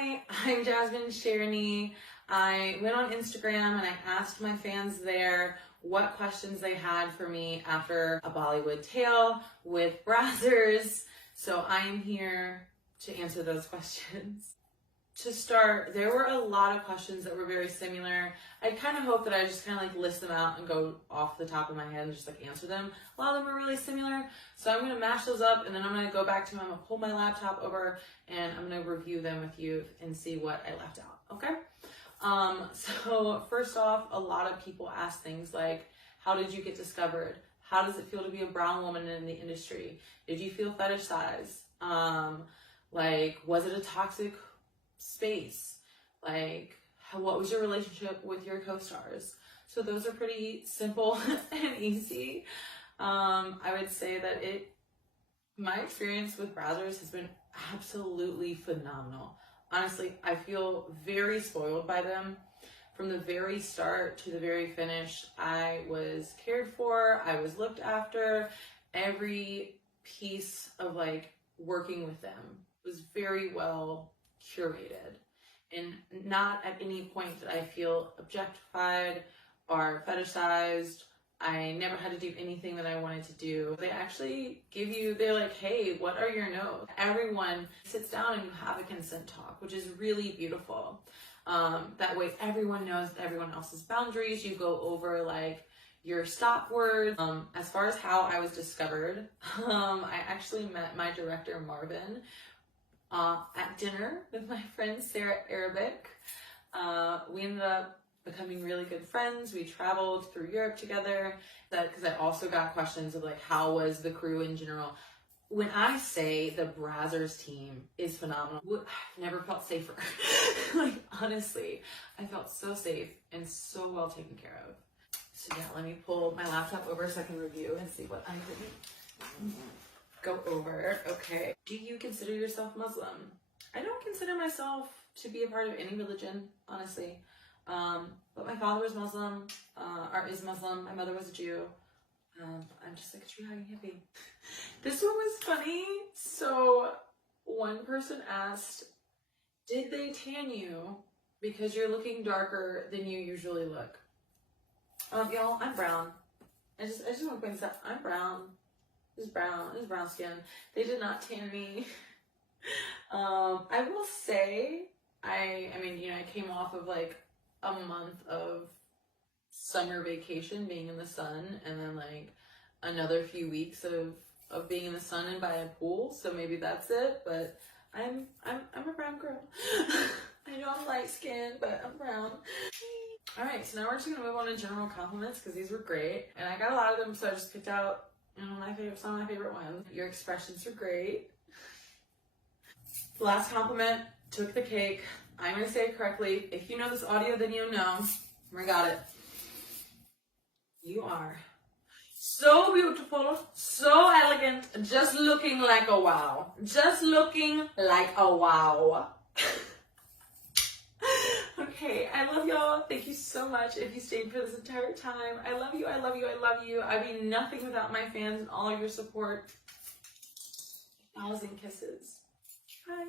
Hi, I'm Jasmine Sherni. I went on Instagram and I asked my fans there what questions they had for me after a Bollywood tale with brazzers. So I'm here to answer those questions. To start, there were a lot of questions that were very similar. I kind of hope that I just kind of like list them out and go off the top of my head and just like answer them. A lot of them were really similar. So I'm going to mash those up and then I'm going to go back to them. I'm going to pull my laptop over and I'm going to review them with you and see what I left out. Okay? So first off, a lot of people ask things like, how did you get discovered? How does it feel to be a brown woman in the industry? Did you feel fetishized? Was it a toxic space? What was your relationship with your co-stars? So those are pretty simple and easy. I would say that my experience with brazzers has been absolutely phenomenal. Honestly, I feel very spoiled by them. From the very start to the very finish, I was cared for, I was looked after. Every piece of working with them was very well curated, and not at any point did I feel objectified or fetishized. I never had to do anything that I wanted to do. They actually they're like, hey, what are your notes? Everyone sits down and you have a consent talk, which is really beautiful. That way everyone knows everyone else's boundaries. You go over your stop words. As far as how I was discovered, I actually met my director Marvin at dinner with my friend Sarah Arabic. We ended up becoming really good friends. We traveled through Europe together. Because I also got questions of how was the crew in general. When I say the Brazzers team is phenomenal, I've never felt safer. Honestly, I felt so safe and so well taken care of. So yeah, let me pull my laptop over so I can review and see what I didn't go over. Okay. Do you consider yourself Muslim? I don't consider myself to be a part of any religion, honestly. But my father was Muslim, or is Muslim. My mother was a Jew. I'm just like a tree-hugging hippie. This one was funny. So one person asked, did they tan you because you're looking darker than you usually look? Y'all, I'm brown. I just want to point this out. I'm brown. It's brown skin. They did not tan me. I will say, I came off of a month of summer vacation being in the sun, and then another few weeks of being in the sun and by a pool. So maybe that's it. But I'm a brown girl. I know I'm light skinned, but I'm brown. All right, so now we're just gonna move on to general compliments because these were great, and I got a lot of them, so I just picked out some of my favorite ones. Your expressions are great. Last compliment took the cake. I'm gonna say it correctly. If you know this audio, then you know. I got it. You are so beautiful, so elegant, just looking like a wow. Just looking like a wow. Okay, I love y'all. Thank you so much if you stayed for this entire time. I love you, I love you, I love you. I'd be nothing without my fans and all of your support. 1,000 kisses. Bye.